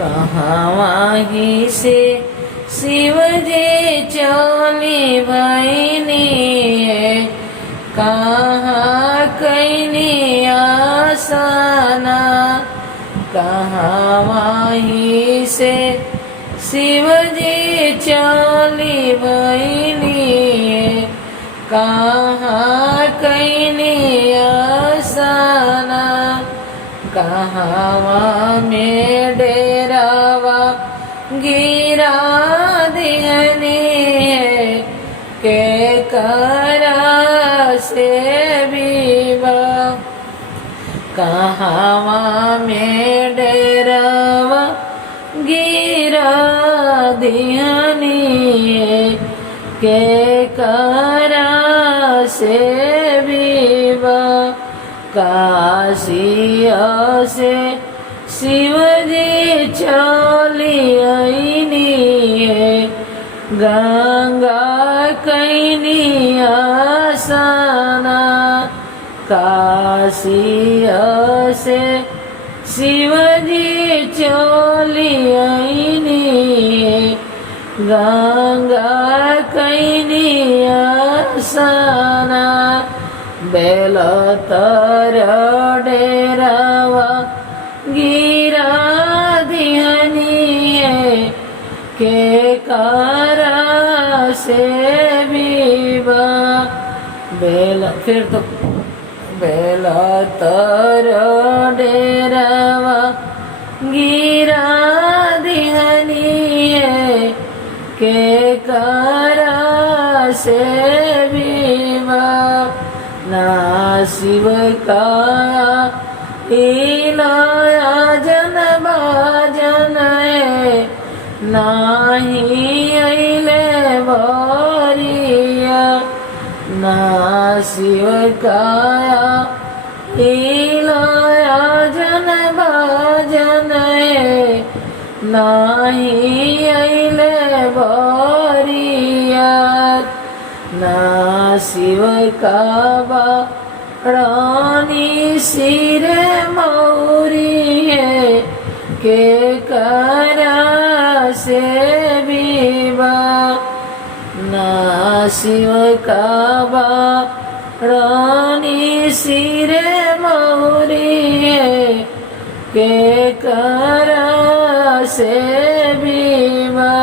कहवाही से शिव जी चली भैनी कहाँ कैनी आसना कहवाही से शिव जी चली भैनी कहाँ कैनी आसना कहवा में डेरावा गिरा दिहनी के करा से विवा कहवा में डेरावा गिरा दिहनी के करा से विवा काशिया से शिव जी चली आईनी गंगा कैनी आसना काशिया से शिव जी चली आईनी गंगा कैनी आसना बेलतर डेरावा गिरा दिहनी के करा से विवा फिर तो बेलतर डेरावा गिरा दिहनी के करा से विवा ना शिव का इलाया जन बाजन नाही अइले बरिया ना शिव का इलाया जन बाजन नाही अइले बरिया ना शिव का रानी सिर मौरी के करा से विवा ना शिव का रानी सिर मौरी के करा से विवा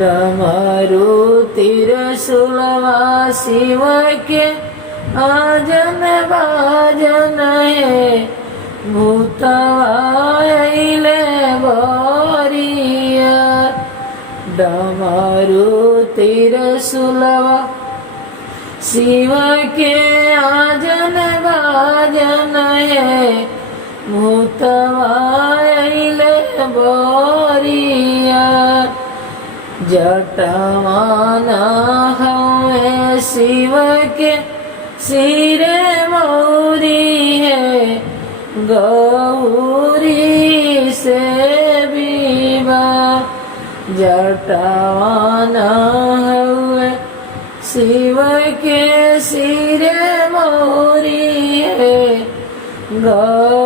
डमरू तिरसुलवा शिव के आजन बाजन भूतवाइले बरिया डमरू तिरसुलवा शिव के आजन बाजन भूतवाइले बरिया जटवाना हमें शिव के सिर मौरी गौरी से विवा जटवाना हुए शिव के सिर मौरी गौरी